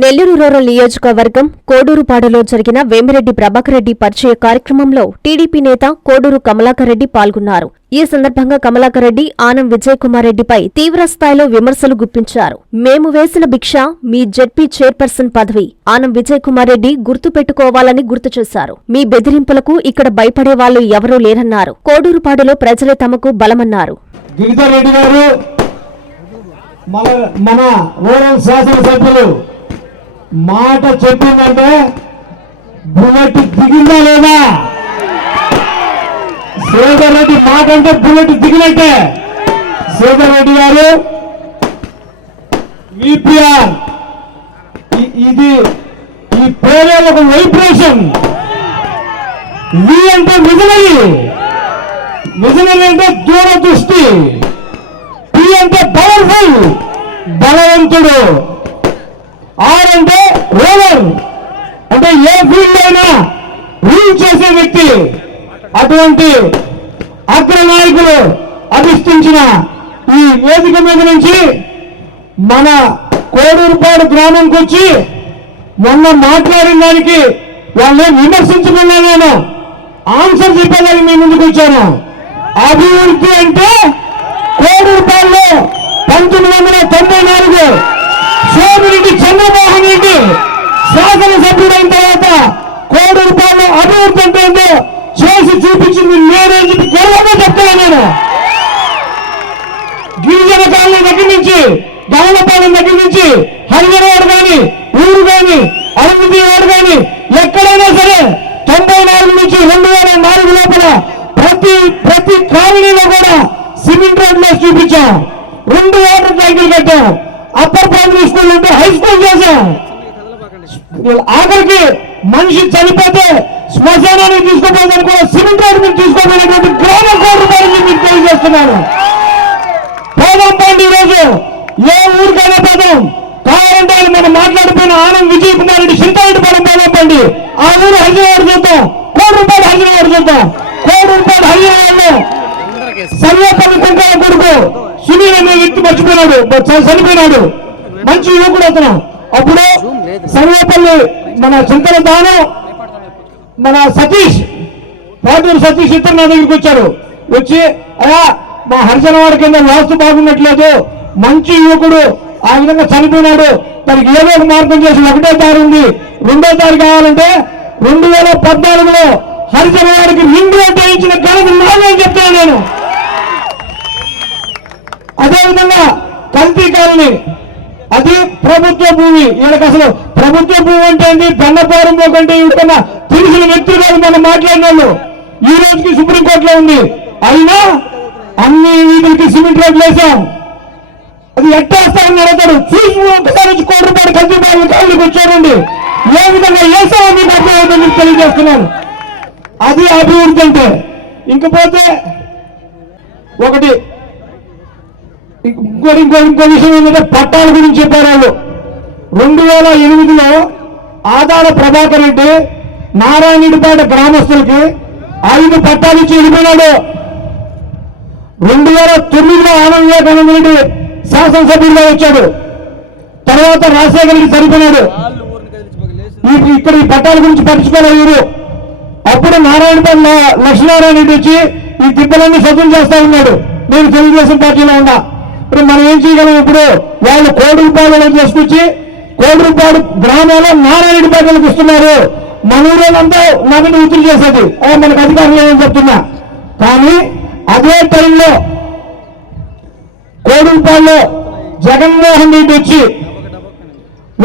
Nellore rural నియోజకవర్గం కోడూరుపాడులో జరిగిన వేమిరెడ్డి ప్రభాకర్ రెడ్డి పరిచయ కార్యక్రమంలో టీడీపీ నేత కోడూరు కమలాకర్ రెడ్డి పాల్గొన్నారు. ఈ సందర్భంగా కమలాకర్ రెడ్డి ఆనం విజయ్ కుమార్ రెడ్డిపై తీవ్రస్థాయిలో విమర్శలు గుప్పించారు. మేము వేసిన భిక్ష మీ జెడ్పీ చైర్పర్సన్ పదవి ఆనం విజయ్ కుమార్ రెడ్డి గుర్తు పెట్టుకోవాలని గుర్తు చేశారు. మీ బెదిరింపులకు ఇక్కడ భయపడే వాళ్లు ఎవరూ లేరన్నారు. కోడూరుపాడులో ప్రజలే తమకు బలమన్నారు. మన రూరల్ శాసనసభ్యులు మాట చెప్పిందంటే బుల్లెట్ దిగిందా లేదా? శ్రీధర్ రెడ్డి మాట అంటే బుల్లెట్ దిగినట్టే. శ్రీధర్ రెడ్డి గారు విపిఆర్ ఇది ఈ పేరే ఒక వైబ్రేషన్. వి అంటే విజనరీ, విజనరీ అంటే దూరదృష్టి, పి అంటే పవర్ఫుల్ బలవంతుడు, ఆర్ అంటే రూలర్ అంటే ఏ ఫీల్డ్ అయినా రూల్ చేసే వ్యక్తి. అటువంటి అగ్రనాయకులు అధిష్ఠించిన ఈ వేదిక మీద నుంచి మన కోడూరుపాడు గ్రామంకి వచ్చి మొన్న మాట్లాడిన దానికి వాళ్ళని విమర్శించకుండా నేను ఆన్సర్ చెప్పేదానికి మీ ముందుకు వచ్చాను. అభివృద్ధి అంటే కోడూరుపాడులో 1994 సోమిరెడ్డి చంద్రమోహన్ రెడ్డి శాసనసభ్యుడైన తర్వాత కోడూరుపాడులో అభివృద్ధి అంటే ఏంటో చేసి చూపించింది నేనే చెప్పి గర్వంగా చెప్తాను. నేను గిరిజన కాలనీ దగ్గర నుంచి గౌలపాలెం దగ్గర నుంచి హరిజనవాడు కానీ ఊరు కానీ అభివృద్ధి వాడు కానీ ఎక్కడైనా సరే 94 నుంచి 2004 లోపల ప్రతి కాలనీలో కూడా సిమెంట్ రోడ్ లో చూపించాం. 2 వాటర్ ట్యాంకులు కట్టాం. అప్పర్ ప్రైమరీ స్కూల్ ఉంటే హై స్కూల్ చేశాం. ఆఖరికి మనిషి చనిపోతే శ్మశానానికి తీసుకోపోదని కూడా సిమెంట్ రోడ్ మీద తీసుకోపోయినటువంటి గ్రామ కోడూరుపాడుని మీకు తెలియజేస్తున్నాను. పోదాం పండి ఈరోజు ఏ ఊరికైనా పోదాం. కావాలంటే మనం మాట్లాడిపోయిన ఆనం విజయ్ కుమార్ రెడ్డి చింతారెడ్డిపాలెం పోదాం పండి. ఆ ఊరు హరిజనవాడు చూద్దాం, కోడూరుపాడు హరిజనవాడు చూద్దాం. కోడూరుపాడు హరిజనవాడలో సర్వేపల్లి కుంకాల కొడుకు సునీల్ అనే వ్యక్తి మర్చిపోయినాడు, చనిపోయినాడు. మంచి యువకుడు అతను. అప్పుడు సర్వేపల్లి మన చింతల దానం మన సతీష్ పాటూరు సతీష్ ఇద్దరు నా దగ్గరికి వచ్చారు. వచ్చి అలా మా హరిజనవాడి కింద వాస్తు బాగున్నట్లేదు, మంచి యువకుడు ఆ విధంగా చనిపోయినాడు, దానికి ఏదో ఒక మార్గం చేసి 1వ తారీఖు ఉంది, 2వ తారీఖు కావాలంటే 2014లో హరిజనవాడికి రింగ్ రోడ్డు వేయించిన ఘనత నాదే అని చెప్తాను నేను. అదేవిధంగా కల్తీ కాలనీ అది ప్రభుత్వ భూమి. వీళ్ళకి అసలు ప్రభుత్వ భూమి అంటే ఏంటి, పెన్నపారంలో కంటే ఇవిడకన్నా తెలిసిన వ్యక్తులు కాదు మనం మాట్లాడిన వాళ్ళు. ఈ రోజుకి సుప్రీంకోర్టులో ఉంది. అయినా అన్ని వీధులకి సిమెంట్ రోడ్లు వేసాం. అది ఎట్టేస్తామని అడుగుతాడు. చూసి ఒకసారి వచ్చి కోడూరుపాడు కల్తీ బాగా కాళ్ళకి వచ్చాడండి. ఏ విధంగా వేసామో మీకు అర్థమవుతుందని మీకు తెలియజేస్తున్నాను. అది అభివృద్ధి అంటే. ఇంకపోతే ఒకటి ఇంకో విషయం ఏంటంటే పట్టాల గురించి చెప్పారు వాళ్ళు. 2008లో ఆదాల ప్రభాకర్ రెడ్డి నారాయణుడిపేట గ్రామస్తులకి 5 పట్టాలు ఇచ్చి వెళ్ళిపోయినాడు. 2009లో ఆనంద వివేకానంద రెడ్డి శాసనసభ్యుడిగా వచ్చాడు. తర్వాత రాజశేఖర రెడ్డి చనిపోయినాడు. ఇక్కడ ఈ పట్టాల గురించి పట్టించుకోలేదు. అప్పుడు నారాయణపేట లక్ష్మీనారాయణ రెడ్డి వచ్చి ఈ తిప్పలన్నీ సొంతం చేస్తా ఉన్నాడు. నేను తెలుగుదేశం పార్టీలో ఉన్నా. ఇప్పుడు మనం ఏం చేయగలం? ఇప్పుడు వాళ్ళు కోడూరుపాడులో చేసుకొచ్చి కోడూరుపాడు గ్రామంలో నారాయణపేటలకు వస్తున్నారు. మన ఊళ్ళంతా నగదు వృత్తులు చేసేది మనకు అధికారులు ఏమని చెప్తున్నా. కానీ అదే టైంలో కోడూరుపాడులో జగన్మోహన్ రెడ్డి వచ్చి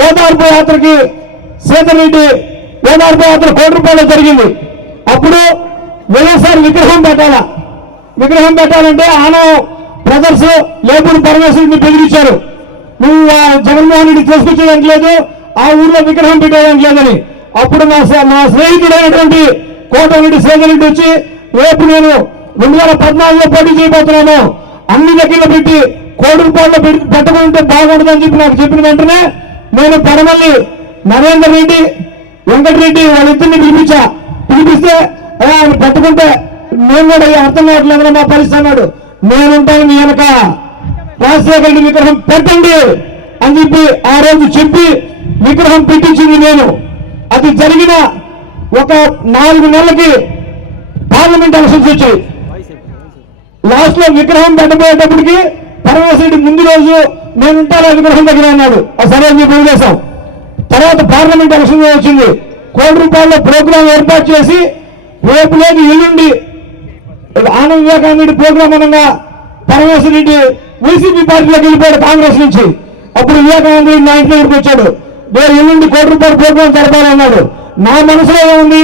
ఓదార్పు యాత్రకి సీతారెడ్డి ఓదార్పు యాత్ర కోడూరుపాడులో జరిగింది. అప్పుడు వైఎస్ఆర్ విగ్రహం పెట్టాలంటే ఆనం బ్రదర్స్ లేబూరు పరమేశ్వరుడిని బెదిరించారు. నువ్వు జగన్మోహన్ రెడ్డి తీసుకొచ్చేదానికి లేదు, ఆ ఊర్లో విగ్రహం పెట్టేదానికి లేదని. అప్పుడు నా స్నేహితుడైనటువంటి కోటరెడ్డి శ్రీధరెడ్డి వచ్చి రేపు నేను 2014లో పోటీ చేయబోతున్నాను, అన్ని దగ్గర పెట్టి కోడూరుపాడులో పెట్టకుంటే బాగుంటుందని చెప్పి నాకు చెప్పిన వెంటనే నేను పడమల్లి నరేందర్ రెడ్డి వెంకటరెడ్డి వాళ్ళిద్దరిని పిలిపిస్తే ఆయన పెట్టుకుంటే నేను కూడా అర్థం కావట్లేదు మా పరిస్థితి అన్నాడు. నేనుంటాను మీ వెనక రాజశేఖర రెడ్డి విగ్రహం పెట్టండి అని చెప్పి ఆ రోజు చెప్పి విగ్రహం పెట్టించింది నేను. అది జరిగిన ఒక 4 నెలలకి పార్లమెంట్ ఎలక్షన్స్ వచ్చాయి. లాస్ట్ లో విగ్రహం పెట్టబోయేటప్పటికి పరమేశ్వరుడి ముందు రోజు నేను ఉంటాను విగ్రహం దగ్గర అన్నాడు. సరే అని చెప్పి వదిలేశాం. తర్వాత పార్లమెంట్ ఎలక్షన్ వచ్చింది. ₹1,00,00,000 ప్రోగ్రాం ఏర్పాటు చేసి రేపు లేదు ఎల్లుండి ఆనంద్ వివేకానంద ప్రోగ్రాం అనగా పరమేశ్వర రెడ్డి వైసీపీ పార్టీలోకి వెళ్ళిపోయాడు కాంగ్రెస్ నుంచి. అప్పుడు వివేకానంద రెడ్డి నా ఇంటి దగ్గరికి వచ్చాడు. నేను ఎల్లుండి ₹1,00,00,000 ప్రోగ్రాం జరపాలన్నాడు. నా మనసులో ఏముంది,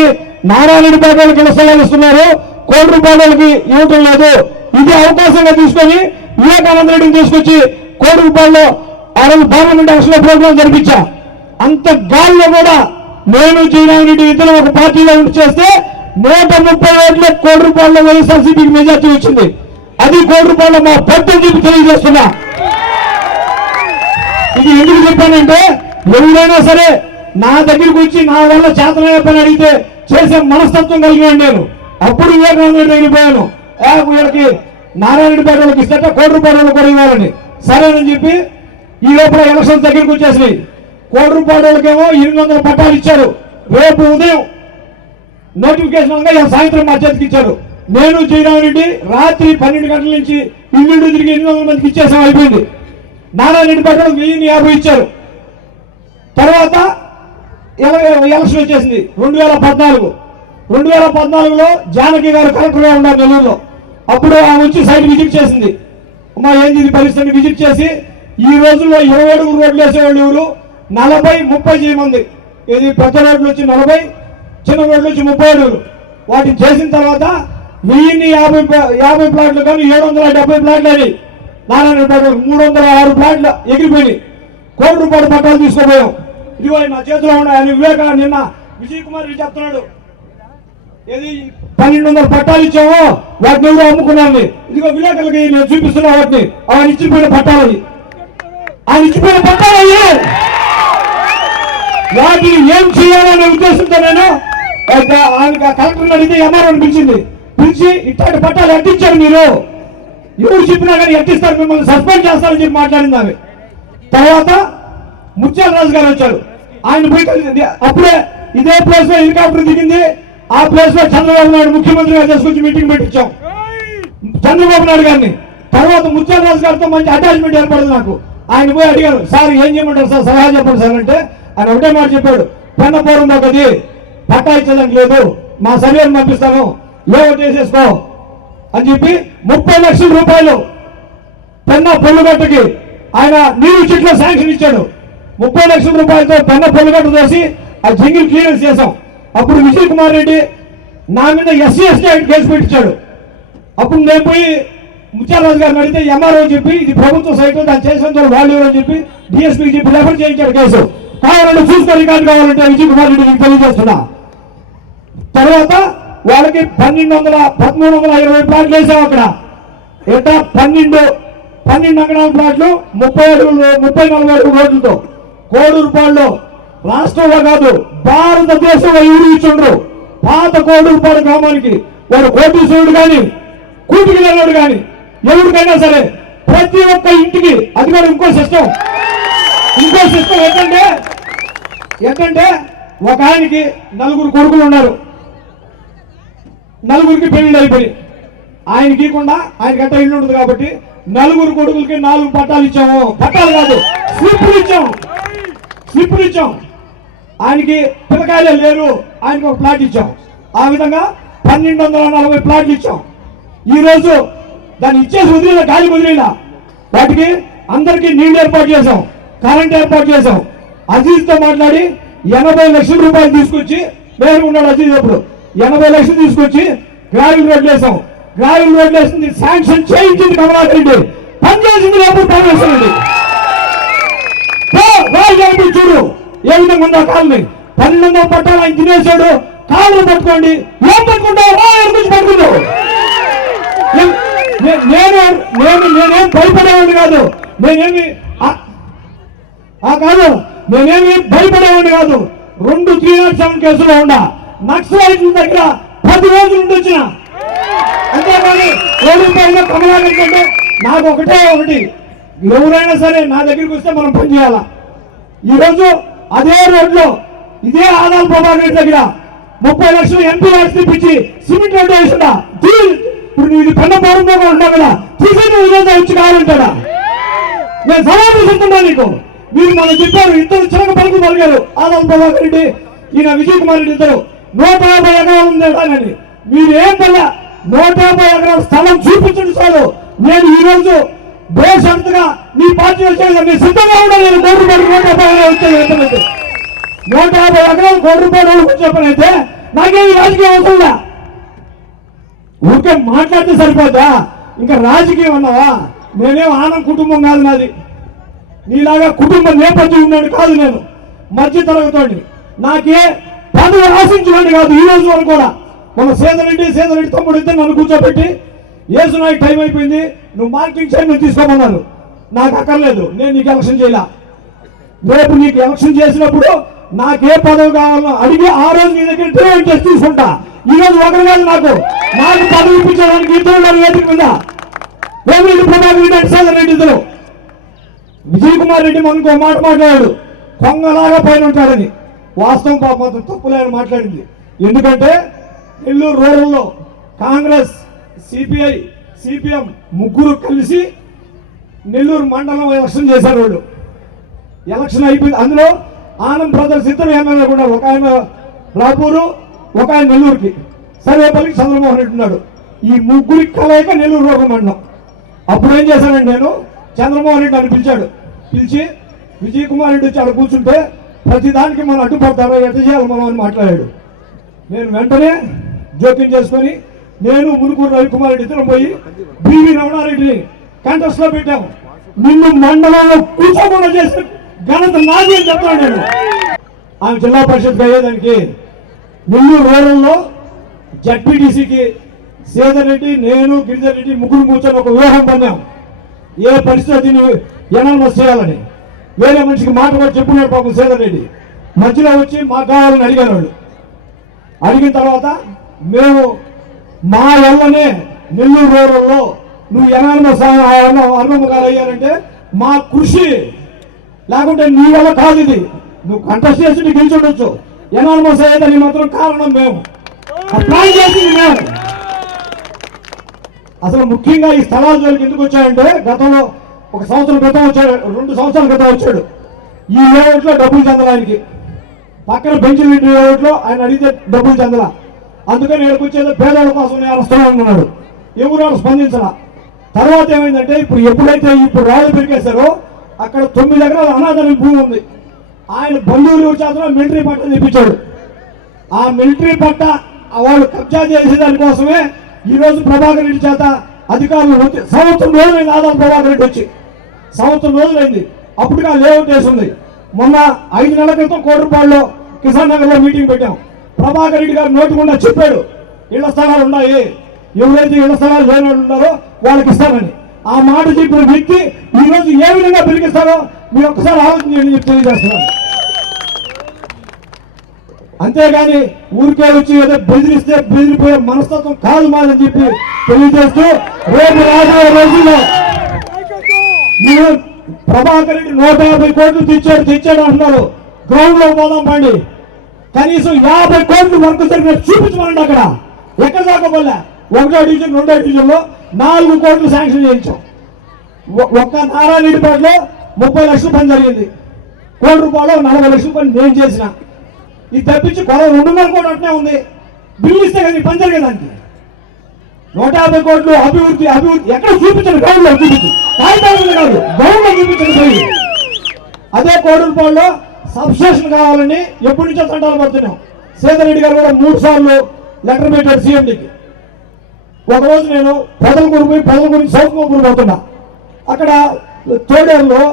నారాయణ పేదలకు ఇళ్ల ఇస్తున్నారు, ₹1,00,00,000 ఇవ్వటం లేదు. ఇది అవకాశంగా తీసుకొని వివేకానంద రెడ్డిని తీసుకొచ్చి ₹1,00,00,000 ఆ రోజు పార్లమెంట్ ఎలక్షన్ లో ప్రోగ్రాం జరిపించా. అంత గాల్లో కూడా నేను జయరామరెడ్డి ఇద్దరు ఒక పార్టీలో ఉండి చేస్తే 130 ఓట్ల ₹1,00,00,000 వైఎస్ఆర్సీపీకి మెజార్టీ వచ్చింది. అది ₹1,00,00,000 మా పట్టని చెప్పి తెలియజేస్తున్నా. ఇది ఎందుకు చెప్పానంటే ఎవరైనా సరే నా దగ్గరికి వచ్చి నా వల్ల చేతనయ్యే పని అడిగితే చేసే మనస్తత్వం కలిగినాను నేను. అప్పుడు వివేకానంద రెడ్డి వెళ్ళిపోయాను. వీళ్ళకి నారాయణ పేదలకు ఇస్తే ₹1,00,00,000 కూడా ఇవ్వాలని సరేనని చెప్పి ఈ లోపల ఎలక్షన్ దగ్గరికి వచ్చేసినాయి. ₹1,00,00,000 800 పట్టాలు ఇచ్చారు. రేపు ఉదయం నోటిఫికేషన్ అనగా సాయంత్రం మా చేతికి ఇచ్చారు. నేను జయరామరెడ్డి రాత్రి 12 గంటల నుంచి ఇల్లు తిరిగి 800 మందికి ఇచ్చేసాం. అయిపోయింది. నారాయణ రెడ్డి పట్టాలు 1050 ఇచ్చారు. తర్వాత ఎలక్షన్ వచ్చేసింది 2014. 2014లో జానకి గారు కలెక్టర్గా ఉన్నారు నెల్లూరులో. అప్పుడు ఆమె వచ్చి సైట్ విజిట్ చేసింది. అమ్మా ఏంది ఇది పరిస్థితిని విజిట్ చేసి ఈ రోజుల్లో 20 అడుగులు రోడ్లు వేసేవాళ్ళు ఎవరు 40-30 చేయమంది. ఇది పెద్ద రోడ్లు వచ్చి 40, చిన్న రోడ్లు వచ్చి 30 అడుగులు. వాటిని చేసిన తర్వాత 1050 ప్లాట్లు కానీ 770 ప్లాట్లు అని నారాయణ ప్లాట్లు 306 ప్లాట్లు ఎగిరిపోయినాయి. ₹1,00,00,000 పట్టాలు తీసుకోపోయాం. ఇదిగో నా చేతిలో ఉన్నాయి. ఆయన వివేకానంద నిన్న విజయ్ కుమార్ రెడ్డి చెప్తున్నాడు ఏది 1,200 పట్టాలు ఇచ్చామో వాటిని ఎవరు అమ్ముకున్నాను. ఇదిగో విలేకరులకి నేను చూపిస్తున్నా వాటిని. ఆయన ఇచ్చిపోయిన పట్టాలు, ఆయన ఇచ్చిపోయిన పట్టాలు వాటిని ఏం చేయాలనే ఉద్దేశంతో నేను ఆయన కలెక్టర్ అడిగితే ఎంఆర్ఓని పిలిచి ఇట్లాంటి పట్టాలు ఎట్టించారు మీరు, ఎవరు చెప్పినా కానీ ఎట్టిస్తారు, మిమ్మల్ని సస్పెండ్ చేస్తారని చెప్పి మాట్లాడింది ఆమె. తర్వాత ముత్యాల రాజు గారు వచ్చారు. ఆయన పోయి అప్పుడే ఇదే ప్లేస్ లో హెలికాప్టర్ దిగింది. ఆ ప్లేస్ లో చంద్రబాబు నాయుడు ముఖ్యమంత్రి గారు తీసుకొచ్చి మీటింగ్ పెట్టించాం చంద్రబాబు నాయుడు గారిని. తర్వాత ముత్యాల రాజు గారితో మంచి అటాచ్మెంట్ ఏర్పడింది నాకు. ఆయన పోయి అడిగారు, సార్ ఏం చేయమంటారు సార్, సలహా చెప్పండి సార్ అంటే ఆయన ఒకటే మాట చెప్పాడు, పెన్నపోరం మాకు అది పట్టా ఇచ్చేదానికి లేదు, మా సర్వేని పంపిస్తాను లేఅవుట్ చేసేసుకో అని చెప్పి ₹30 లక్షలు పెన్న పొల్లుగట్టుకి ఆయన నీరు చెట్ల శాంక్షన్ ఇచ్చాడు. ₹30 లక్షలతో పెన్న పొల్లుగట్టు చేసి ఆ జంగిల్ క్లియరెన్స్ చేశాం. అప్పుడు విజయ్ కుమార్ రెడ్డి నా మీద SC/ST కేసు పెట్టించాడు. అప్పుడు నేను పోయి ముత్యాలరాజు గారిని అడిగితే ఎంఆర్ఓ చెప్పి ఇది ప్రభుత్వ సైట్ దాన్ని చేసిన వాళ్ళు అని చెప్పి DSPకి చెప్పి రెఫర్ చేయించాడు కేసు. కావాలంటే చూసుకో, రికార్డు కావాలంటే విజయ్ కుమార్ రెడ్డికి తెలియజేస్తున్నా. తర్వాత వాళ్ళకి 1320 ప్లాట్లు వేసాం అక్కడ. ఎట్టా 12 అంకణాల ప్లాట్లు 30-40 అడుగుల రోడ్లతో కోడూరుపాడులో రాష్ట్రంలో కాదు భారతదేశంలో ఎవరు ఇచ్చిండ్రు. పాత కోడూరుపాడు గ్రామానికి వాడు కోటీశ్వరుడు కానీ కూటికి లేనాడు కానీ ఎవరికైనా సరే ప్రతి ఒక్క ఇంటికి అది కూడా ఇంకో సిస్టమ్ ఏంటంటే ఒక ఆయనకి 4 కొడుకులు ఉన్నారు. 4కి పెళ్లిళ్ళు అయిపోయి ఆయనకి ఇవ్వకుండా ఆయనకంటే ఇల్లు ఉంటుంది కాబట్టి 4 కొడుకులకి 4 పట్టాలు ఇచ్చాము. పట్టాలు కాదు స్లిప్పులు ఇచ్చాం. ఆయనకి పిల్లకాయలే లేరు, ఆయనకి ఒక ప్లాట్ ఇచ్చాం. ఆ విధంగా 1240 ప్లాట్లు ఇచ్చాం. ఈ రోజు దాన్ని ఇచ్చేసి వదిలేదా, గాలి వదిలేదా, వాటికి అందరికీ నీళ్లు ఏర్పాటు చేశాం, కరెంట్ ఏర్పాటు చేశాం. అజీజ్తో మాట్లాడి 80 లక్షల రూపాయలు తీసుకొచ్చి, పేరు ఉన్నాడు అజీజ్ అప్పుడు, 80 లక్షలు తీసుకొచ్చి గ్రావిల్ రోడ్లు వేసాం. గ్రావిల్ రోడ్లు వేసింది శాంక్షన్ చేయించింది కమలాకర్ రెడ్డి, పనిచేసింది లోపల పరమేశ్వర రెడ్డి. చూడు ఏ విధంగా ఉందో కాళ్ళని 1200 పట్టాలు ఆయన తినేశాడు. కాళ్ళు పట్టుకోండి, ఏం పట్టుకుంటావు పట్టుకుంటావు. నేనేం భయపడేవాడిని కాదు, నేనేమి భయపడేవాడిని కాదు. 2 307 కేసులో ఉండా నక్సలైట్ల దగ్గర 10 రోజులు ఉండి వచ్చిన. అంతేకాని రూపాయల్లో కమలాకర్ కంటే నాకు ఒకటి ఎవరైనా సరే నా దగ్గరికి వస్తే మనం పని చేయాలా. ఈరోజు అదే రోడ్లో ఇదే ఆదాల ప్రభాకర్ రెడ్డి దగ్గర 30 లక్షలు ఎంపీ ల్యాక్స్ తెప్పించి సిమెంట్ రోడ్డు వేసిందా? ఇప్పుడు నువ్వు ఇది పెద్ద పౌరంలో ఉంటావు కదా, తీసేది విధంగా వచ్చి కావాలంటాడా? నేను సవాలు చెప్తున్నా నీకు. మీరు మనం చెప్పారు, ఇద్దరు చిలక పలుకు పలిగారు, ఆదాల ప్రభాకర్ రెడ్డి ఈయన విజయ్ కుమార్ రెడ్డి ఇద్దరు. 150 ఎకరాలు ఉందని మీరు ఏం పల్ల 150 ఎకరాల స్థలం చూపించండి చాలు. నేను ఈ రోజు బేషరతుగా నీ పార్టీ వచ్చేది మీరు సిద్ధంగా ఉండాలి. నేను కోటి రూపాయలు 150 వచ్చేది ఎంతమంది 150 ఎకరాలు కోటి రూపాయలు చెప్పనైతే నాకేమి రాజకీయం అవసరంలా. ఊరికే మాట్లాడితే సరిపోద్దా? ఇంకా రాజకీయం అన్నావా? నేనేం ఆనంద కుటుంబం కాదు నాది, నీలాగా కుటుంబ నేపథ్యం ఉన్నాడు కాదు. నేను మధ్య తరగతి, నాకే పదవి ఆశించడానికి కాదు. ఈ రోజు వరకు కూడా మన సేదరెడ్డి తమ్ముడు ఇద్దరు నన్ను కూర్చోబెట్టి ఏసు నాకు టైం అయిపోయింది, నువ్వు మార్కెటింగ్ చైర్మన్ తీసుకోమన్నారు. నాకు అక్కర్లేదు, నేను నీకు ఎలక్షన్ చేయాల. రేపు నీకు ఎలక్షన్ చేసినప్పుడు నాకే పదవి కావాలో అడిగి ఆ రోజు నీ దగ్గర డ్రైవింగ్ టెస్ట్ తీసుకుంటా. ఈ రోజు ఒకరు కాదు, నాకు పదవి ఇప్పించడానికి ఇద్దరు వేదిక మీద వేమిరెడ్డి ప్రభాకర్ రెడ్డి అంటే సేదరెడ్డి ఇద్దరు. విజయ్ కుమార్ రెడ్డి మనకు మాట మాట్లాడాడు, కొంగలాగా పైన ఉంటాడని. వాస్తవం పాపం తప్పులేని మాట్లాడింది. ఎందుకంటే నెల్లూరు రూరల్లో కాంగ్రెస్, సిపిఐ, సిపిఎం ముగ్గురు కలిసి నెల్లూరు మండలం ఎలక్షన్ చేశారు. వాళ్ళు ఎలక్షన్ అయిపోయింది. అందులో ఆనంద్ బ్రదర్స్ ఇద్దరు ఎమ్మెల్యే కూడా, ఒక ఆయన రాపూరు, ఒక ఆయన నెల్లూరుకి, సర్వేపల్లికి చంద్రమోహన్ రెడ్డి ఉన్నాడు. ఈ ముగ్గురికి కలయిక నెల్లూరు రూరల్ మండలం. అప్పుడు ఏం చేశానండి, నేను చంద్రమోహన్ రెడ్డి అని పిలిచి విజయ్ కుమార్ రెడ్డి వచ్చి అక్కడ కూర్చుంటే ప్రతిదానికి మనం అడ్డుపడతారో ఎట్ట చేయాలి మనం అని మాట్లాడాడు. నేను వెంటనే జోక్యం చేసుకొని నేను మునుకూరు రవికుమార్ రెడ్డి ఇద్దరం పోయి బివి రమణారెడ్డిని కంటెస్ట్ లో పెట్టాము. నిన్ను మండలంలో కూర్చోకుండా చేసిన ఘనత నాది అని చెప్తాను నేను. ఆమె జిల్లా పరిషత్ అయ్యేదానికి నెల్లూరు రూరల్లో జడ్పీటీసీకి సేదరెడ్డి, నేను, గిరిజన్ రెడ్డి ముగ్గురు కూర్చొని ఒక వ్యూహం పొందాం. ఏ పరిస్థితిని ఎనాలిసిస్ చేయాలని వేరే మనిషికి మాట కూడా చెప్పున్నాడు పాపం సేదరెడ్డి. మధ్యలో వచ్చి మాకు కావాలని అడిగారు వాళ్ళు. అడిగిన తర్వాత మేము మా వల్లనే నెల్లూరు రూరల్లో నువ్వు ఎనాలిసిస్ అన్నమ్మగారు అయ్యారంటే మా కృషి, లేకుంటే నీ వల్ల కాదు ఇది. నువ్వు కంటెస్ట్ చేసి నీకు గెలిచి ఉండొచ్చు, ఎనాలిసిస్ అయ్యేదని మాత్రం కారణం మేము, ప్లాన్ చేసింది మేము. అసలు ముఖ్యంగా ఈ స్థలాల జోలికి ఎందుకు వచ్చాయంటే, గతంలో 1 సంవత్సరం క్రితం వచ్చాడు, 2 సంవత్సరాల క్రితం వచ్చాడు. ఈ లేఅవుట్లో డబ్బులు చెందడానికి పక్కన బెంచ్ లేఅవుట్లో ఆయన అడిగితే డబ్బులు చెందల. అందుకని ఇక్కడికి వచ్చేది పేదవాళ్ళ కోసం నేను వస్తున్నాను అన్నాడు. ఎవరు స్పందించాల. తర్వాత ఏమైందంటే ఎప్పుడైతే రాళ్ళు పెరిగేశారో అక్కడ 9 ఎకరాల అనాథాని భూమి ఉంది. ఆయన బంధువులు చేత మిలిటరీ పట్ట తెప్పించాడు. ఆ మిలిటరీ పట్ట వాళ్ళు కబ్జా చేసేదానికోసమే ఈరోజు ప్రభాకర్ రెడ్డి చేత అధికారులు వచ్చి సంవత్సరం రోజులైంది. ఆదాల ప్రభాకర్ రెడ్డి వచ్చి సంవత్సరం రోజులైంది. అప్పుడుగా లేఅవుట్ వేసింది. మొన్న 5 నెలల క్రితం కోటరపాడులో కిసాన్ నగర్ లో మీటింగ్ పెట్టాం. ప్రభాకర్ రెడ్డి గారు నోటికుండా చెప్పాడు, ఇళ్ల స్థలాలు ఉన్నాయి, ఎవరైతే ఇళ్ల స్థలాలు లేని ఉన్నారో వాళ్ళకి ఇస్తారని. ఆ మాట చెప్పిన వ్యక్తి ఈ రోజు ఏ విధంగా పెరిగిస్తారో మీరు ఒక్కసారి ఆలోచించండి తెలియజేస్తున్నారు. అంతేగాని ఊరికే వచ్చి ఏదో బెదిరిస్తే బెదిరిపోయే మనస్తత్వం కాదు మాదని చెప్పి తెలియజేస్తూ, రేపు రాబోయే రోజుల్లో మీరు ప్రభాకర్ రెడ్డి 150 కోట్లు తెచ్చాడు అంటున్నారు. గ్రౌండ్ లో పోదాం పండి, కనీసం 50 కోట్లు వర్క్ జరిగినట్టు చూపించమనండి. అక్కడ ఎక్కడ దాకా పోలే. 1వ డివిజన్ 2వ డివిజన్లో 4 కోట్లు శాంక్షన్ చేయించాం. ఒక్క నారాయణపేటలో 30 లక్షల పని జరిగింది. కోటి రూపాయలు 40 లక్షల పని నేను చేసిన. ఇది తప్పించి 2.5 కోట్లు అట్నే ఉంది. బిల్లు ఇస్తే కదా పని జరిగేదానికి. 150 కోట్లు అభివృద్ధి ఎక్కడ చూపించండి, గ్రౌండ్ లో చూపించి, కాగితాలు కాదు, గ్రౌండ్ లో చూపించండి. అదే కోటి రూపాయల్లో సబ్స్టేషన్ కావాలని ఎప్పటి నుంచో సంటాలు పడుతున్నాం. సేదరెడ్డి గారు కూడా 3 సార్లు లెటర్ పెట్టారు సీఎండీకి. ఒకరోజు నేను పొదలకూరు నుంచి సౌత్ మోపూరు పోతున్నా. అక్కడ తోడేరులో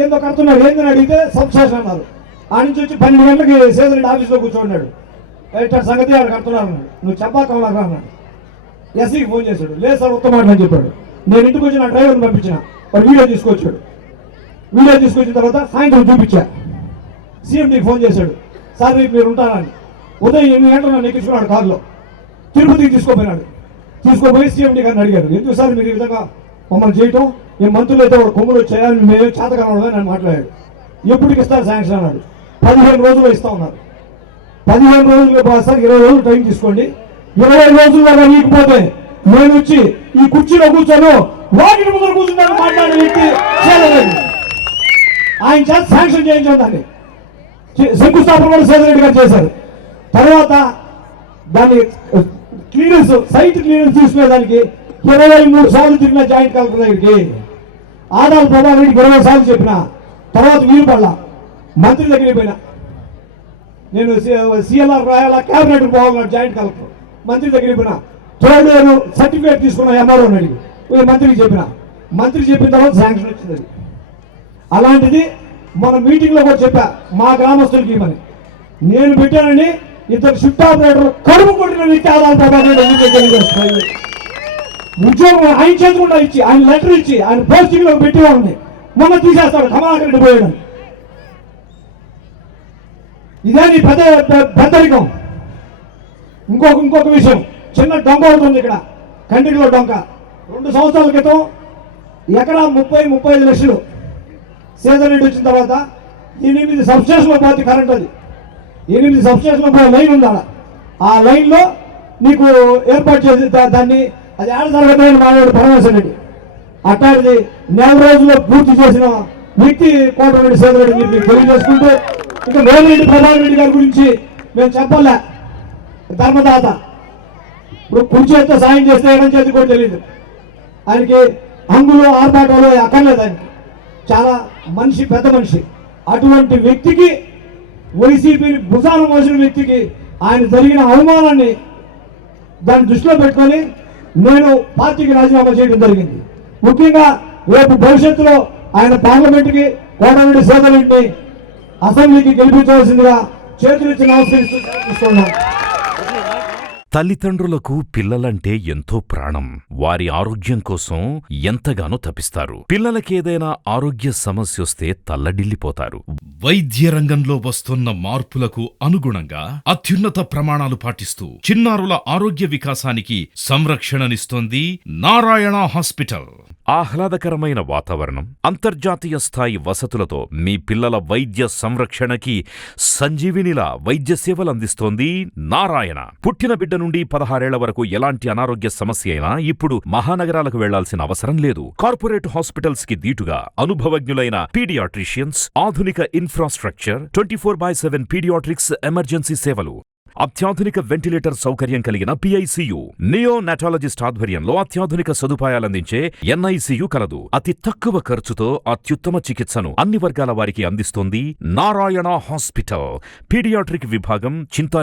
ఏందో కడుతున్నారు, ఏందని అడిగితే సబ్స్టేషన్ అన్నారు. ఆ నుంచి వచ్చి 12 గంటలకి సేదరెడ్డి ఆఫీస్లో కూర్చోన్నాడు. ఇట్లా సంగతి ఆడ కడుతున్నారు అన్నాడు. నువ్వు చెప్పాకమలా అన్నాడు. ఎస్సీకి ఫోన్ చేశాడు. లేదు సార్ ఉత్తమ అని చెప్పాడు. నేను ఇంటికి వచ్చి నా డ్రైవర్ని పంపించిన. వాడు వీడియో తీసుకొచ్చాడు. వీడియో తీసుకొచ్చిన తర్వాత సాయంత్రం చూపించా. సీఎండీకి ఫోన్ చేశాడు, సార్ రేపు మీరు ఉంటారని. ఉదయం 8 గంటలు నన్ను ఎక్కించుకున్నాడు కారులో. తిరుపతికి తీసుకోపోయినాడు. తీసుకోపోయి సీఎండీ గారిని అడిగాడు, ఎందుకు సార్ మీరు ఈ విధంగా మమ్మల్ని చేయటం, ఏ మంత్రులు అయితే వాడు కొమ్ములు వచ్చాయా, మేమే చేతకనవడమే నన్ను మాట్లాడాడు. ఎప్పటికి ఇస్తారు శాంక్షన్ అన్నాడు. 15 రోజులు ఇస్తా ఉన్నారు. 15 రోజులు సార్ 20 రోజులు టైం తీసుకోండి. 20 రోజుల్లో నీకపోతే నేను వచ్చి ఈ కుర్చీలో కూర్చొని వాకిటి ముందర కూర్చుంటాను మాట్లాడే వ్యక్తి చేయలేదు. ఆయన చేత శాంక్షన్ చేయించాం, దాన్ని శంకుస్థాపన కూడా సేదరెడ్డి గారు చేశారు. తర్వాత దాన్ని క్లియరెన్స్, సైట్ క్లియరెన్స్ తీసుకునేదానికి 23 సార్లు తిరిగిన జాయింట్ కలెక్టర్ దగ్గరికి. ఆదాల ప్రభాకర్ రెడ్డికి 20 సార్లు చెప్పిన. తర్వాత వీలు పడలా, మంత్రి దగ్గరికి పోయినా. నేను సిఎల్ఆర్ రాయాలా, క్యాబినెట్ పోవాలన్నాడు జాయింట్ కలెక్టర్. మంత్రి దగ్గరికి పోయినా. థర్డ్ ఇయర్ సర్టిఫికేట్ తీసుకున్నా ఎంఆర్ఓని అడిగి మంత్రికి చెప్పిన. మంత్రి చెప్పిన తర్వాత శాంక్షన్ వచ్చింది. అది అలాంటిది మన మీటింగ్లో కూడా చెప్పా, మా గ్రామస్తులకి ఇవ్వమని. నేను పెట్టానని 2 షిఫ్ట్ ఆపరేటర్లు కడుపు కొట్టిన వ్యక్తి ఆదాల ప్రభాకర్ రెడ్డి. ఉద్యోగం ఆయన చేతుకుండా ఇచ్చి, ఆయన లెటర్ ఇచ్చి, ఆయన పోస్టింగ్ లో పెట్టేవాడిని మొన్న తీసేస్తాడు కమలాకర్ రెడ్డి పోయాడు. ఇదే నీ పెద్దరికం. ఇంకొక విషయం, చిన్న డొంక అవుతుంది ఇక్కడ కండ్రికలో డొంక. 2 సంవత్సరాల క్రితం ఎకరా 30-35 లక్షలు సేదరెడ్డి వచ్చిన తర్వాత 8 సబ్స్టేషన్లో పోతే కరెంట్, అది 8 సబ్స్టేషన్లో పోయే లైన్ ఉందా, ఆ లైన్లో నీకు ఏర్పాటు చేసి దాన్ని అది ఆడ జరగదని మాట్లాడు పరమేశ్వర రెడ్డి. అట్లాంటిది 4 రోజుల్లో పూర్తి చేసిన వ్యక్తి కోటరెడ్డి సేదరెడ్డి మీకు తెలియజేసుకుంటూ, ఇంకా వేమిరెడ్డి ప్రభాకర్ రెడ్డి గారి గురించి మేము చెప్పలే. ధర్మదాత, ఇప్పుడు కుర్చీ ఎత్తే సాయం చేస్తే ఏమని చేతి కూడా తెలియదు ఆయనకి. హంగులు ఆర్భాటాలు అక్కర్లేదు ఆయనకి. చాలా మనిషి, పెద్ద మనిషి. అటువంటి వ్యక్తికి, వైసీపీని భుజాన మోసిన వ్యక్తికి ఆయన జరిగిన అవమానాన్ని దాన్ని దృష్టిలో పెట్టుకొని నేను పార్టీకి రాజీనామా చేయడం జరిగింది. ముఖ్యంగా రేపు భవిష్యత్తులో ఆయన పార్లమెంటుకి కోటరెడ్డి సేదరెడ్డిని అసెంబ్లీకి గెలిపించవలసిందిగా చేతులిచ్చి నమస్కరిస్తున్నాను. తల్లిదండ్రులకు పిల్లలంటే ఎంతో ప్రాణం. వారి ఆరోగ్యం కోసం ఎంతగానో తపిస్తారు. పిల్లలకేదైనా ఆరోగ్య సమస్యొస్తే తల్లడిల్లిపోతారు. వైద్య రంగంలో వస్తున్న మార్పులకు అనుగుణంగా అత్యున్నత ప్రమాణాలు పాటిస్తూ చిన్నారుల ఆరోగ్య వికాసానికి సంరక్షణనిస్తోంది నారాయణ హాస్పిటల్. ఆహ్లాదకరమైన వాతావరణం, అంతర్జాతీయ స్థాయి వసతులతో మీ పిల్లల వైద్య సంరక్షణకి సంజీవినిలా వైద్య సేవలందిస్తోంది నారాయణ. పుట్టిన బిడ్డ నుండి 16 ఏళ్ల వరకు ఎలాంటి అనారోగ్య సమస్య అయినా ఇప్పుడు మహానగరాలకు వెళ్లాల్సిన అవసరం లేదు. కార్పొరేట్ హాస్పిటల్స్ కి దీటుగా అనుభవజ్ఞులైన పీడియాట్రిషియన్స్, ఆధునిక ఇన్ఫ్రాస్ట్రక్చర్, 24/7 పీడియాట్రిక్స్ ఎమర్జెన్సీ సేవలు, అత్యాధునిక వెంటిలేటర్ సౌకర్యం కలిగిన పిఐసియు, నియోనాటాలజిస్ట్ ఆధ్వర్యంలో అత్యాధునిక సదుపాయాలందించే ఎన్ఐసియు కలదు. అతి తక్కువ ఖర్చుతో అత్యుత్తమ చికిత్సను అన్ని వర్గాల వారికి అందిస్తోంది నారాయణ హాస్పిటల్. పీడియాట్రిక్ విభాగం, చింతా